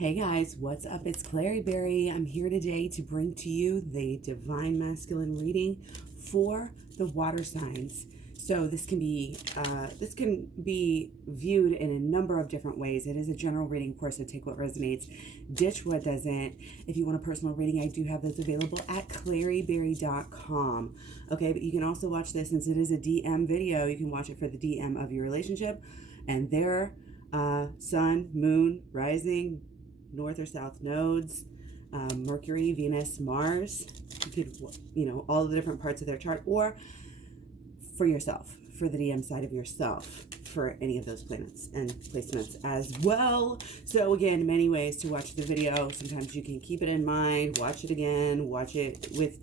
Hey guys, what's up? It's Clary Berry. I'm here today to bring to you the Divine Masculine reading for the water signs. So this can be viewed in a number of different ways. It is a general reading, of course, so take what resonates, ditch what doesn't. If you want a personal reading, I do have those available at claryberry.com. Okay, but you can also watch this, since it is a DM video, you can watch it for the DM of your relationship and their sun, moon, rising, north or south nodes, Mercury, Venus, Mars. You could, all the different parts of their chart, or for yourself, for the DM side of yourself, for any of those planets and placements as well. So again, many ways to watch the video. Sometimes you can keep it in mind, watch it again, watch it with,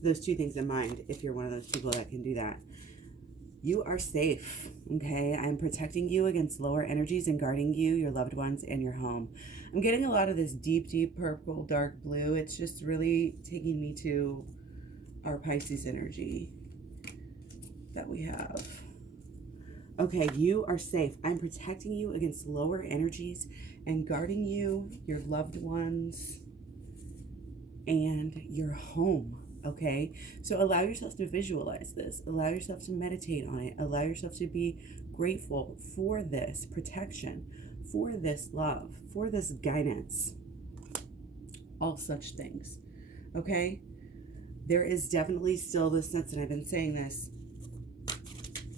those two things in mind, if you're one of those people that can do that. You are safe, okay? I'm protecting you against lower energies and guarding you, your loved ones, and your home. I'm getting a lot of this deep, deep purple, dark blue. It's just really taking me to our Pisces energy that we have. Okay, you are safe. I'm protecting you against lower energies and guarding you, your loved ones, and your home. Okay, so allow yourself to visualize this, allow yourself to meditate on it, allow yourself to be grateful for this protection, for this love, for this guidance, all such things. Okay, there is definitely still this sense, and I've been saying this,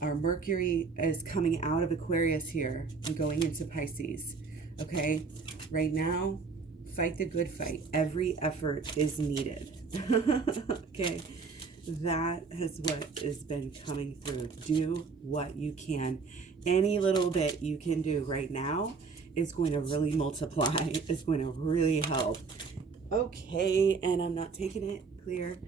our Mercury is coming out of Aquarius here and going into Pisces. Okay, right now, fight the good fight. Every effort is needed. Okay, that is what has been coming through. Do what you can. Any little bit you can do right now is going to really multiply. It's going to really help. Okay, and I'm not taking it clear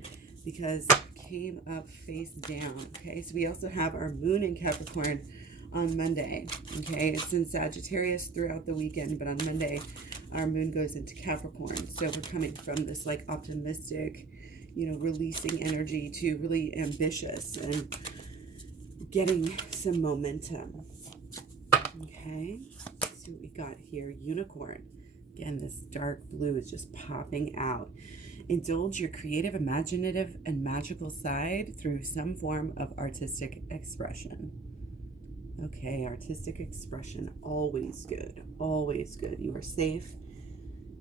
because it came up face down. Okay, so we also have our moon in Capricorn on Monday. Okay, it's in Sagittarius throughout the weekend, but on Monday our moon goes into Capricorn. So we're coming from this like optimistic, releasing energy to really ambitious and getting some momentum. Okay, let's see what we got here. Unicorn. Again, this dark blue is just popping out. Indulge your creative, imaginative, and magical side through some form of artistic expression. Okay, artistic expression, always good, always good. You are safe.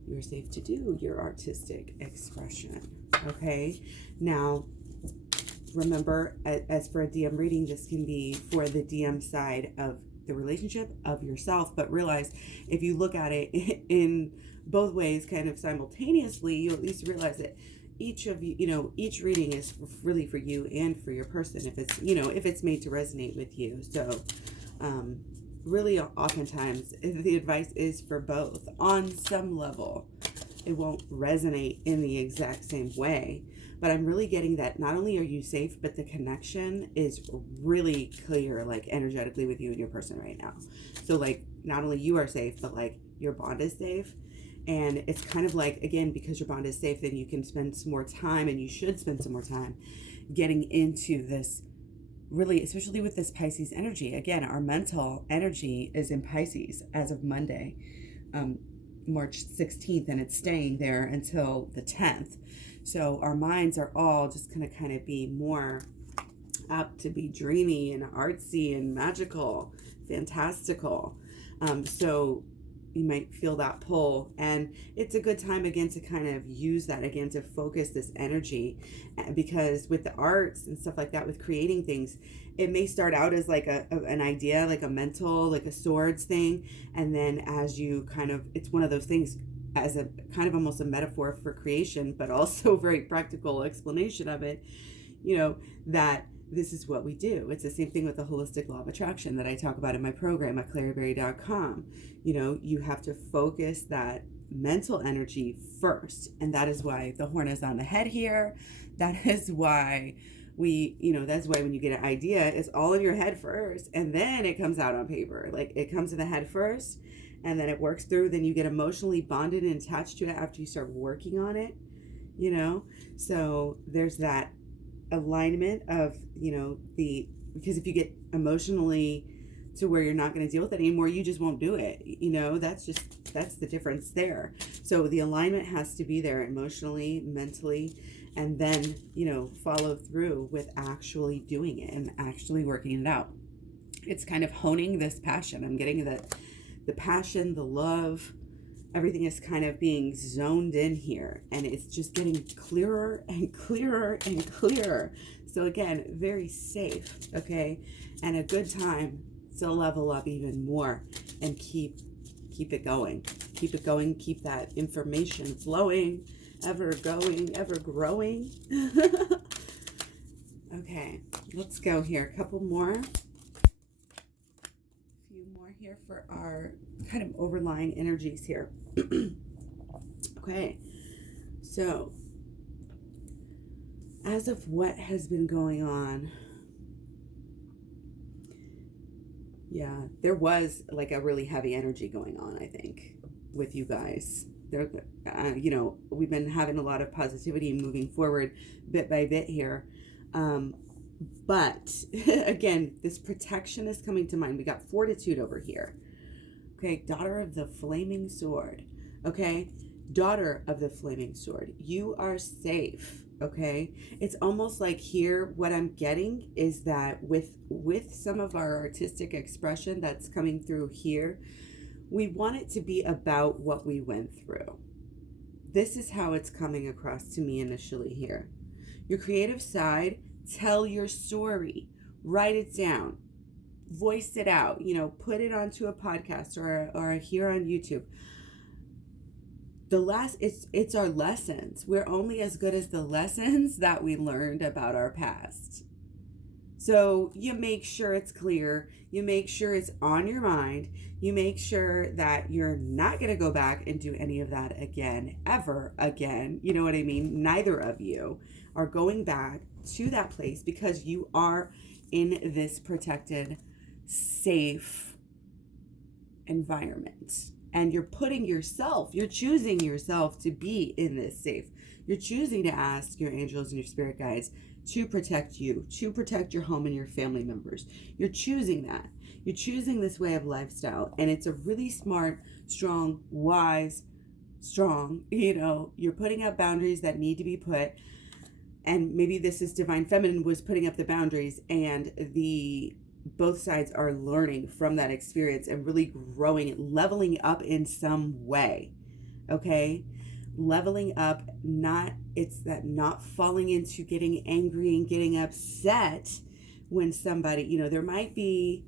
You are safe to do your artistic expression. Okay, now remember, as for a DM reading, this can be for the DM side of the relationship, of yourself, but realize if you look at it in both ways kind of simultaneously, you'll at least realize that each of you, each reading is really for you and for your person, if it's, if it's made to resonate with you. So really oftentimes the advice is for both on some level. It won't resonate in the exact same way, but I'm really getting that not only are you safe, but the connection is really clear, like energetically with you and your person right now. So like not only you are safe, but like your bond is safe. And it's kind of like, again, because your bond is safe, then you can spend some more time, and you should spend some more time getting into this, really, especially with this Pisces energy. Again, our mental energy is in Pisces as of Monday, March 16th, and it's staying there until the 10th. So our minds are all just going to kind of be more apt to be dreamy and artsy and magical, fantastical. So you might feel that pull, and it's a good time again to kind of use that again to focus this energy, because with the arts and stuff like that, with creating things, it may start out as like an idea, like a mental, like a swords thing, and then as you kind of, it's one of those things as a kind of almost a metaphor for creation, but also very practical explanation of it, that this is what we do. It's the same thing with the holistic law of attraction that I talk about in my program at claryberry.com. You have to focus that mental energy first. And that is why the horn is on the head here. That is why that's why when you get an idea, it's all in your head first, and then it comes out on paper. Like it comes in the head first, and then it works through. Then you get emotionally bonded and attached to it after you start working on it, So there's that alignment of, because if you get emotionally to where you're not going to deal with it anymore. You just won't do it. You know, that's the difference there. So the alignment has to be there emotionally, mentally, and then, you know, follow through with actually doing it and actually working it out. It's kind of honing this passion. I'm getting the passion, the love, everything is kind of being zoned in here, and it's just getting clearer and clearer and clearer. So again, very safe, okay? And a good time to level up even more and keep it going. Keep it going, keep that information flowing, ever going, ever growing. Okay, let's go here. A couple more. A few more here for our kind of overlying energies here. Okay, so as of what has been going on, yeah, there was like a really heavy energy going on, I think, with you guys. There, you know, we've been having a lot of positivity moving forward bit by bit here. But again, this protection is coming to mind. We got fortitude over here. Okay, daughter of the flaming sword. Okay, daughter of the flaming sword. You are safe. Okay, it's almost like here what I'm getting is that with some of our artistic expression that's coming through here, we want it to be about what we went through. This is how it's coming across to me initially here. Your creative side, tell your story, write it down, voice it out, you know, put it onto a podcast or here on YouTube. It's our lessons. We're only as good as the lessons that we learned about our past. So you make sure it's clear. You make sure it's on your mind. You make sure that you're not going to go back and do any of that again, ever again. You know what I mean? Neither of you are going back to that place because you are in this protected, safe environment. And you're choosing yourself to be in this safe. You're choosing to ask your angels and your spirit guides to protect you, to protect your home and your family members. You're choosing that. You're choosing this way of lifestyle. And it's a really smart, strong, wise, strong, you know, you're putting up boundaries that need to be put. And maybe this is Divine Feminine was putting up the boundaries, and both sides are learning from that experience and really growing, leveling up in some way. Okay? Leveling up, not falling into getting angry and getting upset when somebody, you know, there might be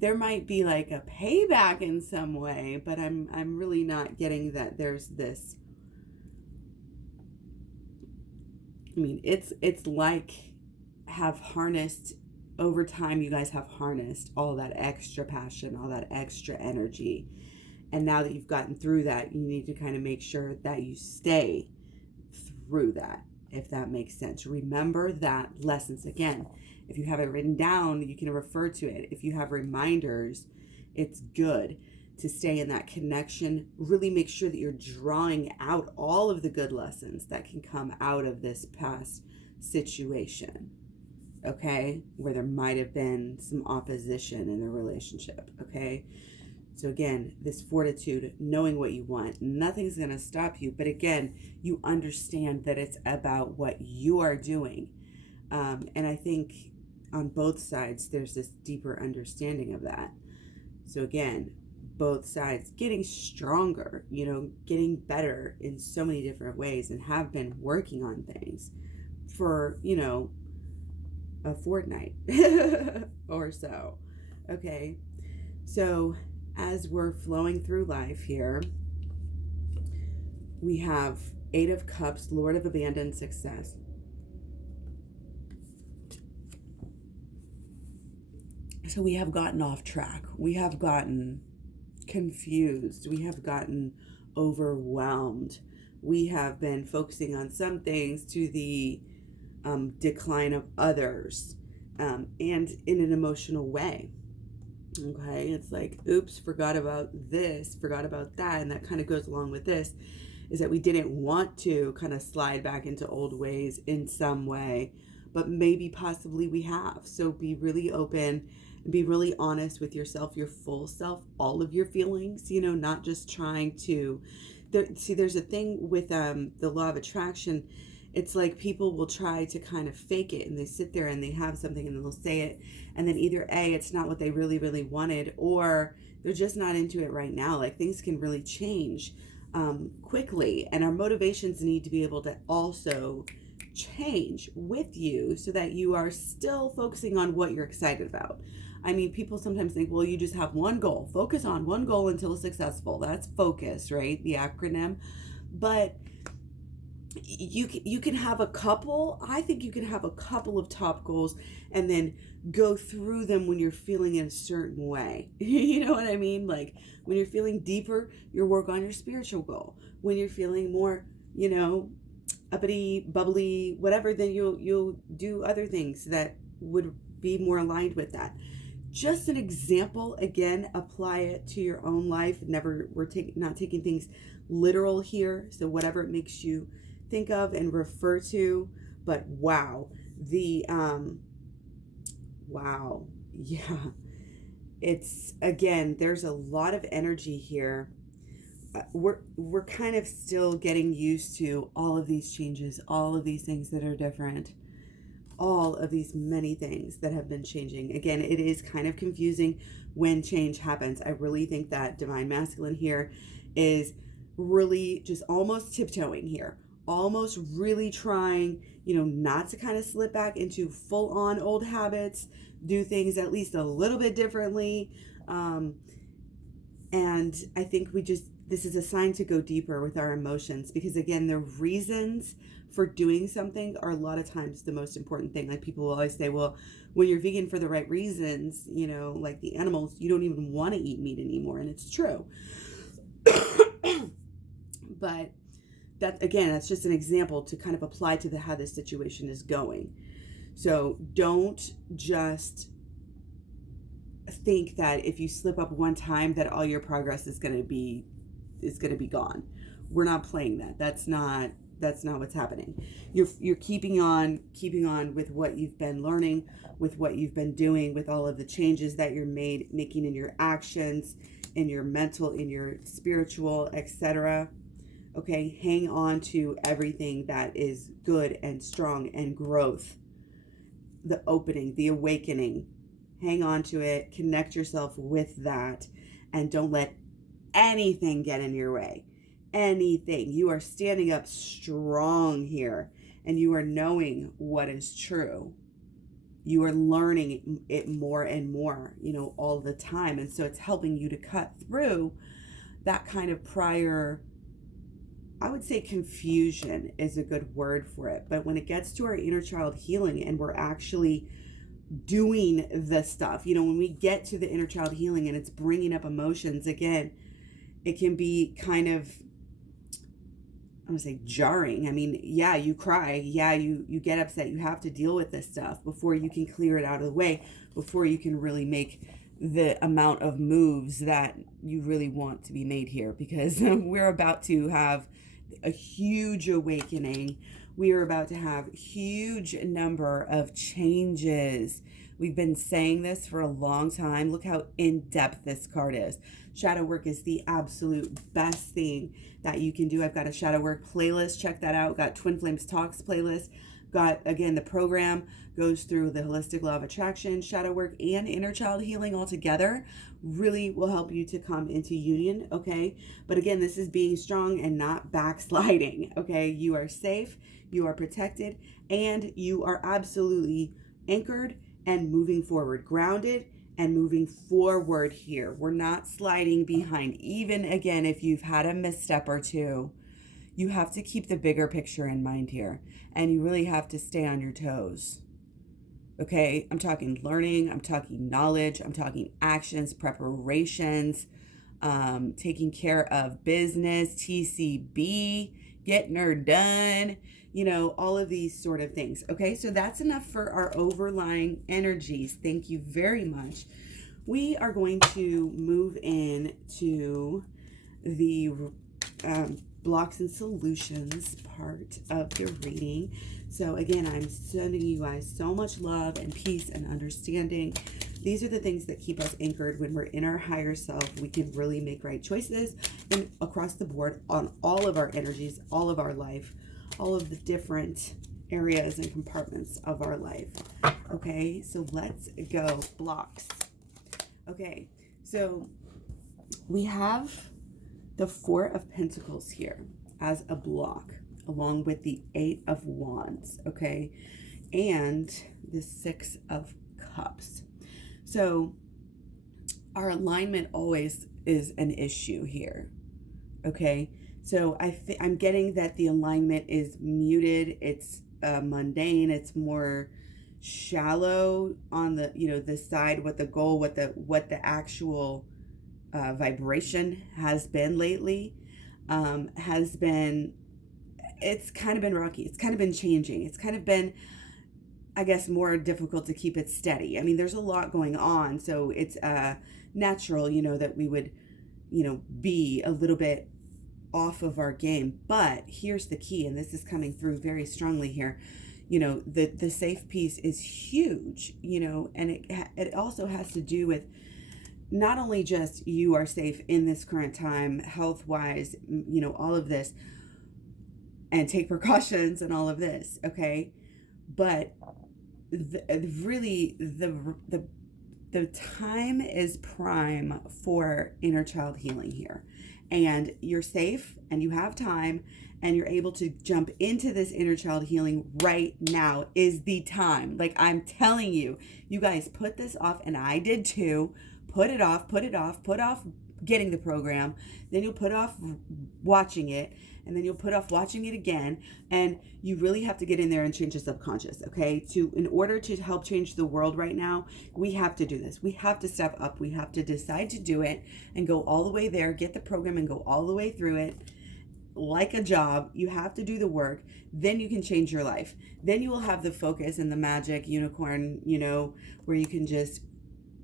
like a payback in some way, but I'm really not getting that there's this. I mean, it's like have harnessed over time. You guys have harnessed all that extra passion, all that extra energy. And now that you've gotten through that, you need to kind of make sure that you stay through that, if that makes sense. Remember that lessons. Again, if you have it written down, you can refer to it. If you have reminders, it's good to stay in that connection. Really make sure that you're drawing out all of the good lessons that can come out of this past situation. Okay? Where there might have been some opposition in the relationship. Okay? So again, this fortitude, knowing what you want, nothing's going to stop you. But again, you understand that it's about what you are doing. And I think on both sides, there's this deeper understanding of that. So again, both sides getting stronger, you know, getting better in so many different ways, and have been working on things for, you know, a fortnight or so. Okay. So as we're flowing through life here, we have 8 of Cups, Lord of Abandoned Success. So we have gotten off track. We have gotten confused. We have gotten overwhelmed. We have been focusing on some things to the decline of others, and in an emotional way. Okay, it's like, oops, forgot about this, forgot about that. And that kind of goes along with this, is that we didn't want to kind of slide back into old ways in some way, but maybe possibly we have. So be really open and be really honest with yourself, your full self, all of your feelings, you know, not just trying to, there's a thing with the law of attraction. It's like people will try to kind of fake it, and they sit there and they have something and they'll say it, and then either A, it's not what they really, really wanted, or they're just not into it right now. Like, things can really change quickly, and our motivations need to be able to also change with you so that you are still focusing on what you're excited about. I mean, people sometimes think, well, you just have one goal. Focus on one goal until successful. That's focus, right? The acronym. But you can have a couple. I think you can have a couple of top goals and then go through them when you're feeling in a certain way. You know what I mean? Like, when you're feeling deeper, you work on your spiritual goal. When you're feeling more, you know, uppity, bubbly, whatever, then you'll do other things that would be more aligned with that. Just an example, again, apply it to your own life. We're not taking things literal here. So whatever it makes you think of and refer to. But wow, wow, yeah, it's, again, there's a lot of energy here. We're kind of still getting used to all of these changes, all of these things that are different, all of these many things that have been changing. Again, it is kind of confusing when change happens. I really think that Divine Masculine here is really just almost tiptoeing here, almost really trying, you know, not to kind of slip back into full on old habits, do things at least a little bit differently. And I think this is a sign to go deeper with our emotions, because again, the reasons for doing something are a lot of times the most important thing. Like, people will always say, well, when you're vegan for the right reasons, you know, like the animals, you don't even want to eat meat anymore. And it's true. But that, again, that's just an example to kind of apply to how this situation is going. So don't just think that if you slip up one time that all your progress is going to be gone. We're not playing that. That's not what's happening. You're keeping on with what you've been learning, with what you've been doing, with all of the changes that you're making in your actions, in your mental, in your spiritual, etc. Okay, hang on to everything that is good and strong and growth. The opening, the awakening. Hang on to it, connect yourself with that, and don't let anything get in your way. Anything. You are standing up strong here, and you are knowing what is true. You are learning it more and more, you know, all the time. And so it's helping you to cut through that kind of prior, I would say confusion is a good word for it. But when it gets to our inner child healing and we're actually doing the stuff, you know, when we get to the inner child healing and it's bringing up emotions, again, it can be kind of, I'm going to say, jarring. I mean, yeah, you cry. Yeah, you get upset. You have to deal with this stuff before you can clear it out of the way, before you can really make the amount of moves that you really want to be made here, because we're about to have a huge awakening. We are about to have huge number of changes. We've been saying this for a long time. Look how in-depth this card is. Shadow work is the absolute best thing that you can do. I've got a shadow work playlist. Check that out. Got Twin Flames Talks playlist. Got, again, the program goes through the holistic law of attraction, shadow work, and inner child healing all together. Really will help you to come into union, okay? But again, this is being strong and not backsliding, okay? You are safe, you are protected, and you are absolutely anchored and moving forward, grounded and moving forward here. We're not sliding behind. Even, again, if you've had a misstep or two, you have to keep the bigger picture in mind here. And you really have to stay on your toes. Okay? I'm talking learning. I'm talking knowledge. I'm talking actions, preparations, taking care of business, TCB, getting her done, you know, all of these sort of things. Okay? So that's enough for our overlying energies. Thank you very much. We are going to move into the blocks and solutions part of the reading. So again, I'm sending you guys so much love and peace and understanding. These are the things that keep us anchored. When we're in our higher self, we can really make right choices and across the board on all of our energies, all of our life, all of the different areas and compartments of our life. Okay, so let's go. Blocks. Okay, so we have the Four of Pentacles here as a block, along with the Eight of Wands, okay, and the Six of Cups. So our alignment always is an issue here, okay? So I'm getting that the alignment is muted. It's mundane. It's more shallow on the, you know, the side, what the goal, what the actual vibration has been lately, it's kind of been rocky. It's kind of been changing. It's kind of been, I guess, more difficult to keep it steady. I mean, there's a lot going on, so it's natural, you know, that we would, you know, be a little bit off of our game. But here's the key, and this is coming through very strongly here. You know, the safe piece is huge, you know, and it also has to do with not only just you are safe in this current time, health-wise, you know, all of this, and take precautions and all of this, okay? But really, the time is prime for inner child healing here. And you're safe and you have time and you're able to jump into this inner child healing right now is the time. Like, I'm telling you, you guys put this off, and I did too. Put off getting the program, then you'll put off watching it, and then you'll put off watching it again, and you really have to get in there and change the subconscious, okay? In order to help change the world right now, we have to do this. We have to step up. We have to decide to do it and go all the way there, get the program and go all the way through it. Like a job, you have to do the work. Then you can change your life. Then you will have the focus and the magic unicorn, you know, where you can just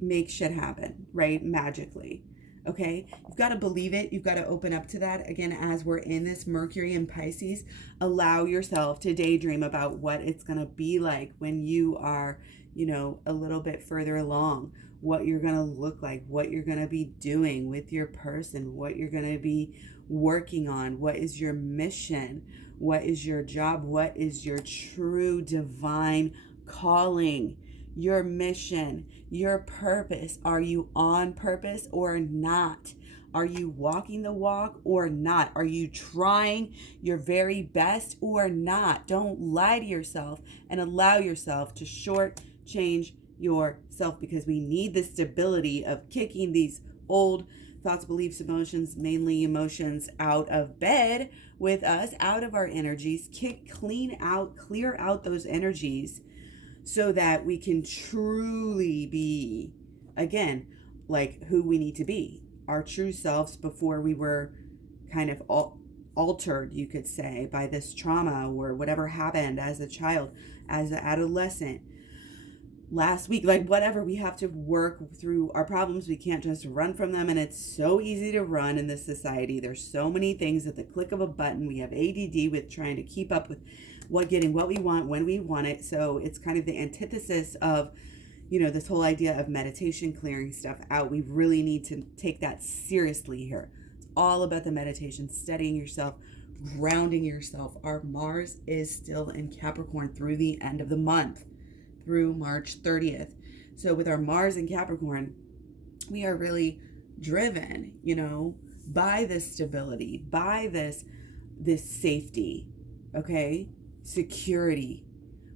make shit happen, right? Magically. Okay, you've got to believe it. You've got to open up to that. Again, as we're in this Mercury and Pisces, allow yourself to daydream about what it's going to be like when you are, you know, a little bit further along, what you're going to look like, what you're going to be doing with your person, what you're going to be working on, what is your mission, what is your job, what is your true divine calling, your mission, your purpose. Are you on purpose or not? Are you walking the walk or not? Are you trying your very best or not? Don't lie to yourself and allow yourself to shortchange yourself, because we need the stability of kicking these old thoughts, beliefs, emotions, mainly emotions, out of bed with us, out of our energies, clear out those energies, so that we can truly be, again, like who we need to be, our true selves, before we were kind of altered, you could say, by this trauma or whatever happened as a child, as an adolescent, last week, like whatever. We have to work through our problems. We can't just run from them. And it's so easy to run in this society. There's so many things at the click of a button. We have ADD with trying to keep up with getting what we want when we want it. So it's kind of the antithesis of, you know, this whole idea of meditation, clearing stuff out. We really need to take that seriously here. It's all about the meditation, studying yourself, grounding yourself. Our Mars is still in Capricorn through the end of the month, through March 30th. So with our Mars in Capricorn, we are really driven, you know, by this stability, by this safety, okay? Security.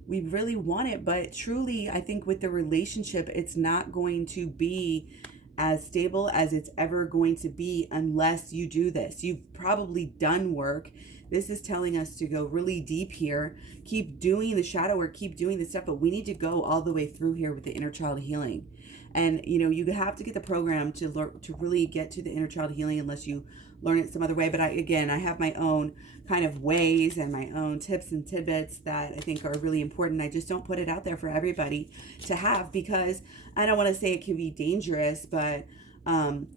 We really want it, but truly, I think with the relationship, it's not going to be as stable as it's ever going to be unless you do this. You've probably done work. This is telling us to go really deep here. Keep doing the shadow work, keep doing the stuff, but we need to go all the way through here with the inner child healing. And, you know, you have to get the program to really get to the inner child healing, unless you learn it some other way. But I have my own kind of ways and my own tips and tidbits that I think are really important. I just don't put it out there for everybody to have, because I don't want to say it can be dangerous, but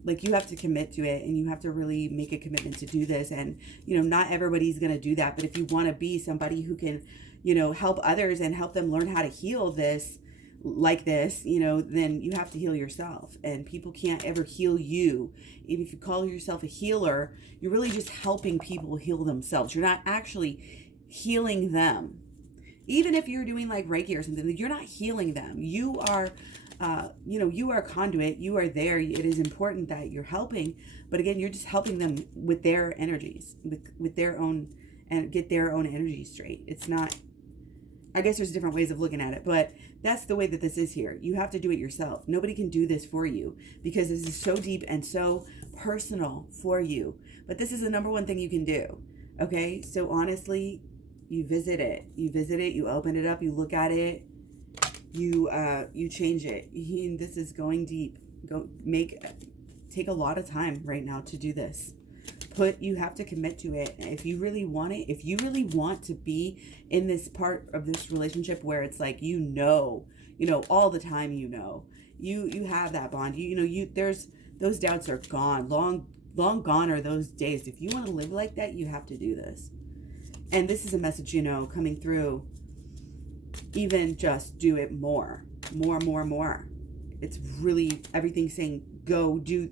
like, you have to commit to it, and you have to really make a commitment to do this. And, you know, not everybody's going to do that. But if you want to be somebody who can, you know, help others and help them learn how to heal this, like this, then you have to heal yourself, and people can't ever heal you. Even if you call yourself a healer, you're really just helping people heal themselves. You're not actually healing them. Even if you're doing like Reiki or something, you're not healing them. You are, you are a conduit. You are there. It is important that you're helping, but again, you're just helping them with their energies, with their own, and get their own energy straight. It's not, I guess there's different ways of looking at it, but that's the way that this is here. You have to do it yourself. Nobody can do this for you, because this is so deep and so personal for you. But this is the number one thing you can do. Okay? So honestly, you visit it, you open it up, you look at it, you change it. This is going deep. Take a lot of time right now to do this. You have to commit to it. If you really want it, if you really want to be in this part of this relationship where it's like, all the time, you have that bond, there's, those doubts are gone, long gone are those days. If you want to live like that, you have to do this. And this is a message, coming through. Even just do it more. It's really, everything's saying, go do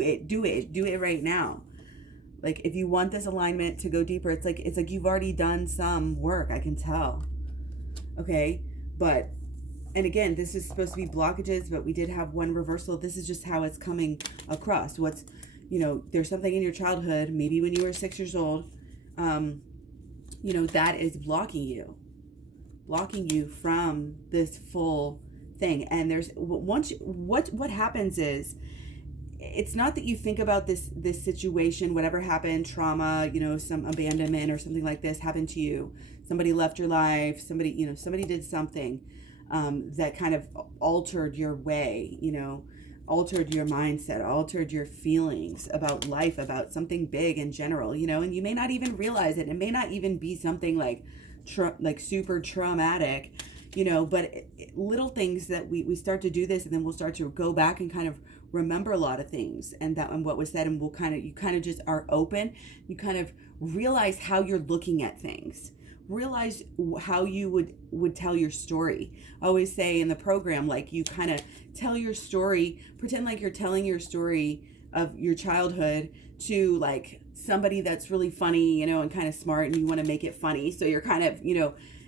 it right now. Like, if you want this alignment to go deeper, it's like you've already done some work, I can tell. Okay? And again, this is supposed to be blockages, but we did have one reversal. This is just how it's coming across. There's something in your childhood, maybe when you were 6 years old, that is blocking you from this full thing. And what happens is, it's not that you think about this situation, whatever happened, trauma, some abandonment or something like this happened to you. Somebody left your life. Somebody did something that kind of altered your way, altered your mindset, altered your feelings about life, about something big in general, and you may not even realize it. It may not even be something like super traumatic, but little things that we start to do this, and then we'll start to go back and kind of remember a lot of things and what was said, and you kind of just are open. You kind of realize how you're looking at things, realize how you would tell your story. I always say in the program, like, you kind of tell your story, pretend like you're telling your story of your childhood to like somebody that's really funny, and kind of smart, and you want to make it funny. So you're kind of,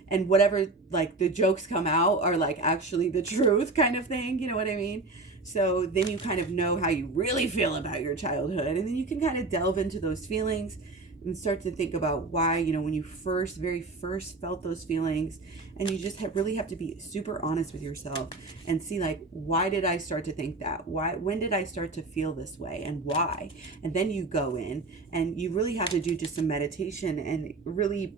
and whatever, like, the jokes come out are like actually the truth kind of thing. You know what I mean? So then you kind of know how you really feel about your childhood, and then you can kind of delve into those feelings and start to think about why, when you very first felt those feelings. And you just really have to be super honest with yourself and see, like, why did I start to think that? When did I start to feel this way, and why? And then you go in and you really have to do just some meditation and really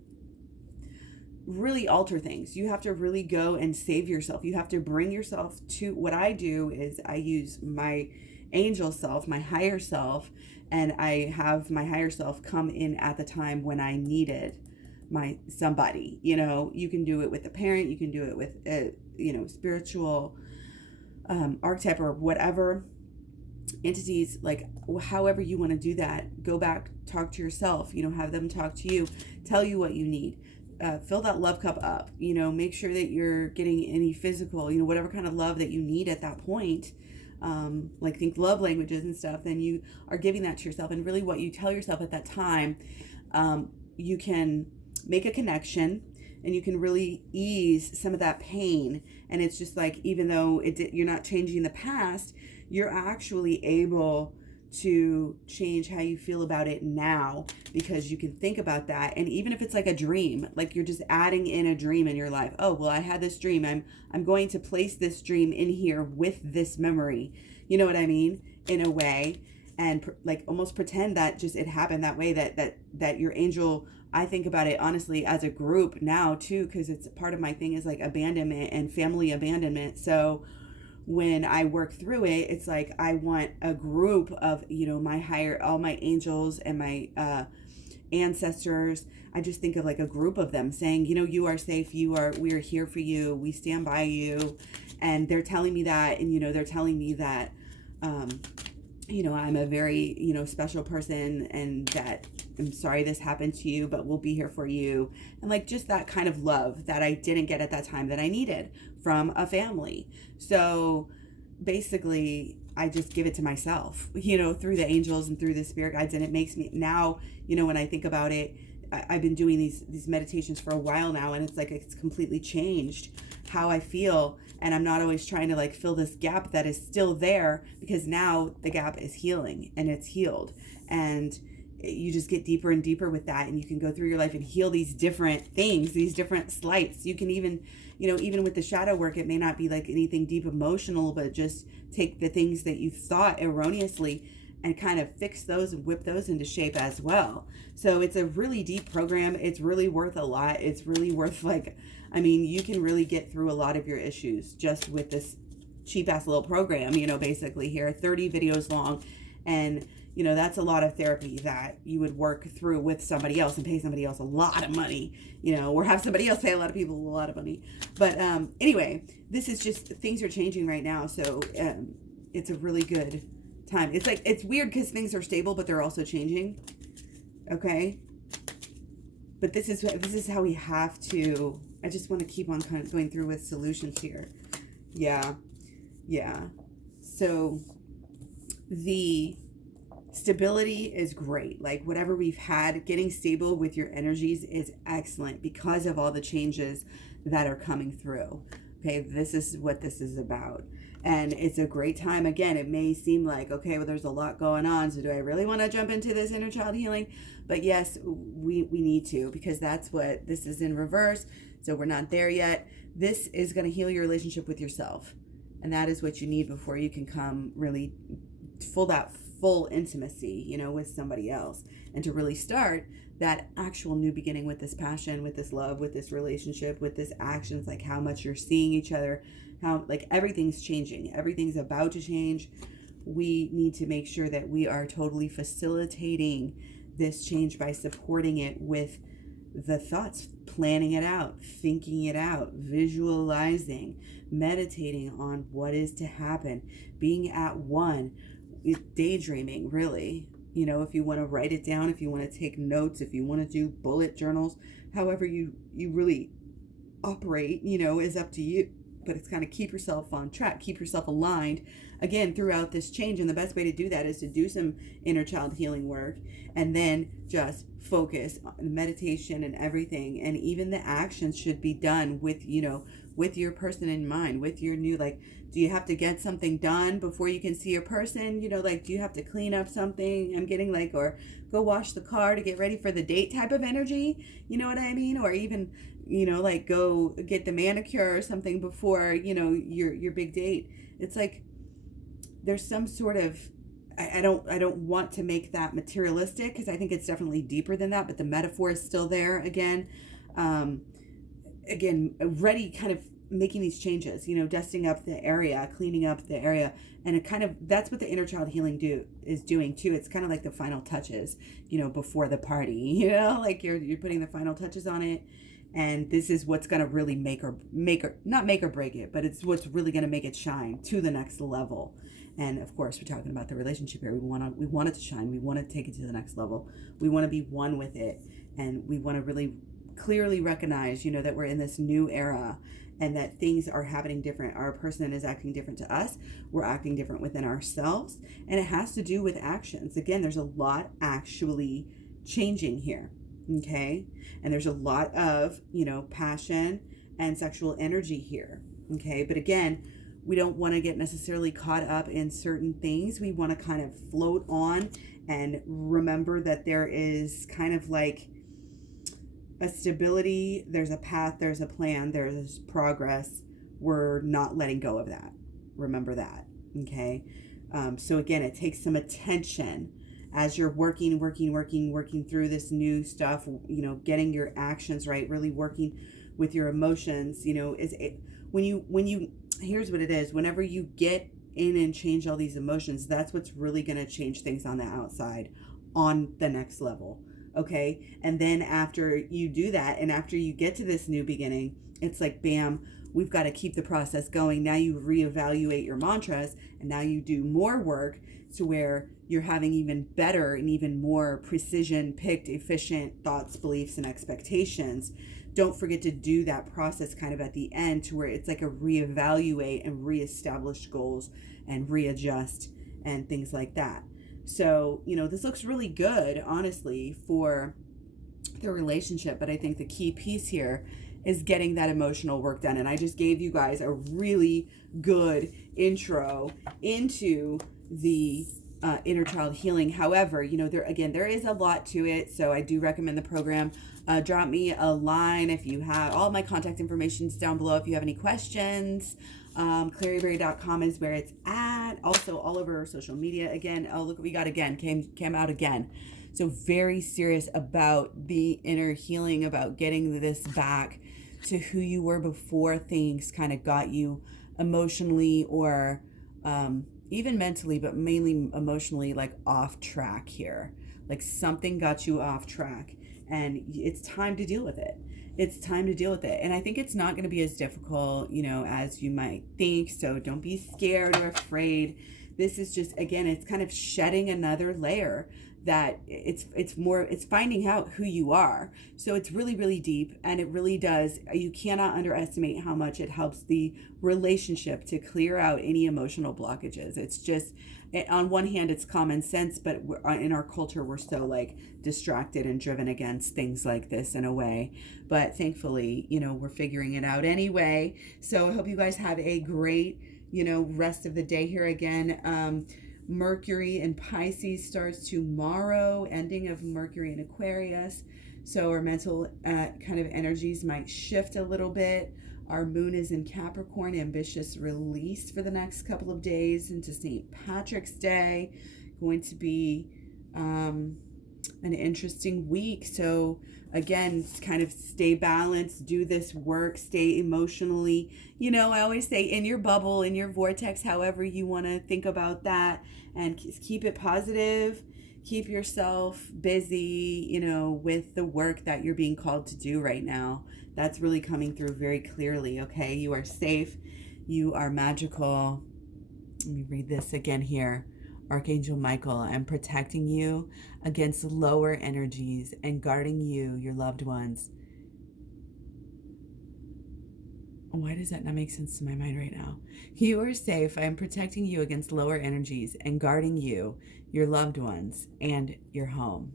alter things. You have to really go and save yourself. You have to bring yourself to, what I do is I use my angel self, my higher self, and I have my higher self come in at the time when I needed somebody. You can do it with a parent, you can do it with a, spiritual archetype or whatever entities, like however you want to do that. Go back, talk to yourself, have them talk to you, tell you what you need. Fill that love cup up, make sure that you're getting any physical, whatever kind of love that you need at that point. Like, think love languages and stuff, then you are giving that to yourself. And really what you tell yourself at that time, you can make a connection, and you can really ease some of that pain. And it's just like, even though you're not changing the past, you're actually able to change how you feel about it now, because you can think about that. And even if it's like a dream, like you're just adding in a dream in your life. Oh, well, I had this dream. I'm going to place this dream in here with this memory. You know what I mean? In a way, and like almost pretend that just it happened that way, that your angel, I think about it honestly as a group now too, because it's part of my thing is like abandonment and family abandonment. So when I work through it, it's like I want a group of, all my angels and my ancestors. I just think of like a group of them saying, you are safe, we are here for you, we stand by you. And they're telling me that, and they're telling me that I'm a very, special person, and that I'm sorry this happened to you, but we'll be here for you. And like just that kind of love that I didn't get at that time that I needed from a family. So basically, I just give it to myself, through the angels and through the spirit guides. And it makes me now, when I think about it, I've been doing these meditations for a while now, and it's like it's completely changed how I feel. And I'm not always trying to like fill this gap that is still there, because now the gap is healing and it's healed. And you just get deeper and deeper with that, and you can go through your life and heal these different things, these different slights. You can even, even with the shadow work, it may not be like anything deep emotional, but just take the things that you thought erroneously and kind of fix those and whip those into shape as well. So it's a really deep program. It's really worth a lot. It's really worth you can really get through a lot of your issues just with this cheap ass little program, basically here, 30 videos long. And, that's a lot of therapy that you would work through with somebody else and pay somebody else a lot of money, or have somebody else pay a lot of people a lot of money. But anyway, this is just, things are changing right now. So it's a really good time. It's weird because things are stable, but they're also changing. Okay. But this is how we have to, I just want to keep on kind of going through with solutions here. Yeah. So the stability is great. Like whatever we've had, getting stable with your energies is excellent because of all the changes that are coming through. Okay, this is what this is about. And it's a great time. Again, it may seem like, okay, well, there's a lot going on. So do I really want to jump into this inner child healing? But yes, we need to, because that's what this is in reverse. So we're not there yet. This is going to heal your relationship with yourself. And that is what you need before you can come really full intimacy, with somebody else. And to really start that actual new beginning with this passion, with this love, with this relationship, with this actions, like how much you're seeing each other, how like everything's changing. Everything's about to change. We need to make sure that we are totally facilitating this change by supporting it with the thoughts, planning it out, thinking it out, visualizing, meditating on what is to happen, being at one, daydreaming, really. If you want to write it down, if you want to take notes, if you want to do bullet journals, however you really operate, is up to you. But it's kind of keep yourself on track, keep yourself aligned, again, throughout this change. And the best way to do that is to do some inner child healing work, and then just focus on meditation and everything. And even the actions should be done with, with your person in mind, with your new, do you have to get something done before you can see your person? Do you have to clean up something? I'm getting or go wash the car to get ready for the date type of energy. You know what I mean? Or even, go get the manicure or something before, your big date. It's there's some sort of, I don't want to make that materialistic, because I think it's definitely deeper than that, but the metaphor is still there again. Ready, kind of making these changes, dusting up the area, cleaning up the area. And it kind of, that's what the inner child healing is doing too. It's kind of like the final touches, before the party, you're putting the final touches on it. And this is what's going to really not make or break it, but it's what's really going to make it shine to the next level. And of course, we're talking about the relationship here. We want it to shine. We want to take it to the next level. We want to be one with it. And we want to really clearly recognize, that we're in this new era, and that things are happening different. Our person is acting different to us. We're acting different within ourselves. And it has to do with actions. Again, there's a lot actually changing here. Okay. And there's a lot of, passion and sexual energy here. Okay. But again, we don't want to get necessarily caught up in certain things. We want to kind of float on and remember that there is kind of like a stability. There's a path, there's a plan, there's progress. We're not letting go of that. Remember that. Okay. So again, it takes some attention as you're working through this new stuff, getting your actions right, really working with your emotions, here's what it is. Whenever you get in and change all these emotions, that's what's really going to change things on the outside on the next level. Okay. And then after you do that, and after you get to this new beginning, it's like, bam, we've got to keep the process going. Now you reevaluate your mantras, and now you do more work to where you're having even better and even more precision picked, efficient thoughts, beliefs, and expectations. Don't forget to do that process kind of at the end, to where it's like a reevaluate and reestablish goals and readjust and things like that. So, this looks really good, honestly, for the relationship. But I think the key piece here is getting that emotional work done. And I just gave you guys a really good intro into the inner child healing. However, there is a lot to it. So I do recommend the program. Drop me a line if you have. All my contact information is down below if you have any questions. Claryberry.com is where it's at. Also all over social media. Again, oh, look what we got again. Came out again. So very serious about the inner healing, about getting this back to who you were before things kind of got you emotionally or even mentally, but mainly emotionally, like off track here. Like something got you off track, and it's time to deal with it. It's time to deal with it. And I think it's not going to be as difficult, as you might think. So don't be scared or afraid. This is just, again, it's kind of shedding another layer, that it's finding out who you are. So it's really, really deep, and it really does. You cannot underestimate how much it helps the relationship to clear out any emotional blockages. It's just, on one hand, it's common sense, but in our culture, we're so like distracted and driven against things like this in a way. But thankfully, we're figuring it out anyway. So I hope you guys have a great, rest of the day here. Again, Mercury in Pisces starts tomorrow, ending of Mercury in Aquarius. So our mental kind of energies might shift a little bit. Our moon is in Capricorn, ambitious release for the next couple of days into St. Patrick's Day. Going to be an interesting week. So again, kind of stay balanced, do this work, stay emotionally, I always say in your bubble, in your vortex, however you want to think about that, and keep it positive, keep yourself busy, with the work that you're being called to do right now. That's really coming through very clearly. Okay. You are safe. You are magical. Let me read this again here. Archangel Michael, I'm protecting you against lower energies and guarding you, your loved ones. Why does that not make sense to my mind right now? You are safe. I am protecting you against lower energies and guarding you, your loved ones, and your home.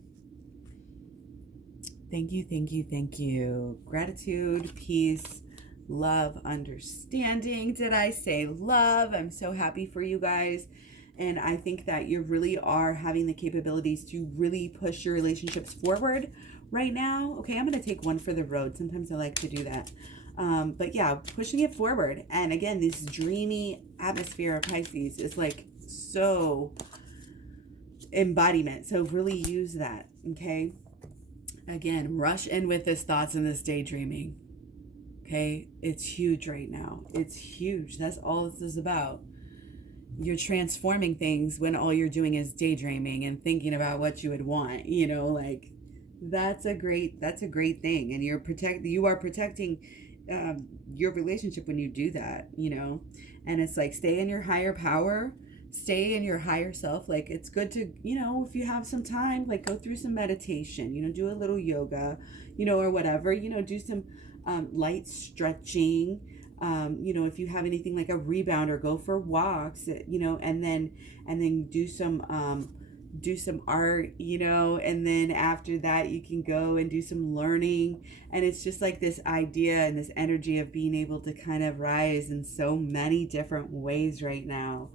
Thank you, thank you, thank you. Gratitude, peace, love, understanding. Did I say love? I'm so happy for you guys. And I think that you really are having the capabilities to really push your relationships forward right now. Okay, I'm going to take one for the road. Sometimes I like to do that. But yeah, pushing it forward. And again, this dreamy atmosphere of Pisces is like so embodiment. So really use that. Okay. Again, rush in with this thoughts and this daydreaming. Okay. It's huge right now. It's huge. That's all this is about. You're transforming things when all you're doing is daydreaming and thinking about what you would want, like that's a great thing. And you are protecting your relationship when you do that, and it's like, stay in your higher power, stay in your higher self. Like it's good to, if you have some time, like go through some meditation, do a little yoga, or whatever, do some light stretching. If you have anything like a rebound, or go for walks, and then do some art, and then after that you can go and do some learning. And it's just like this idea and this energy of being able to kind of rise in so many different ways right now.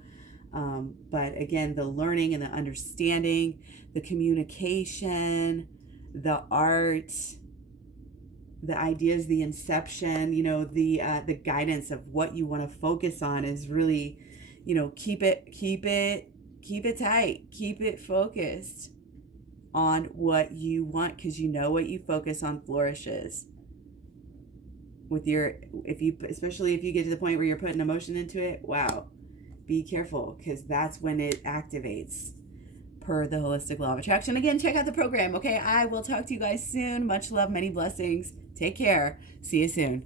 But again, the learning and the understanding, the communication, the art, the ideas, the inception, the guidance of what you want to focus on is really, keep it tight, keep it focused on what you want, because what you focus on flourishes. Especially if you get to the point where you're putting emotion into it, wow, be careful, because that's when it activates. Per the holistic law of attraction. Again, check out the program. Okay, I will talk to you guys soon. Much love, many blessings. Take care. See you soon.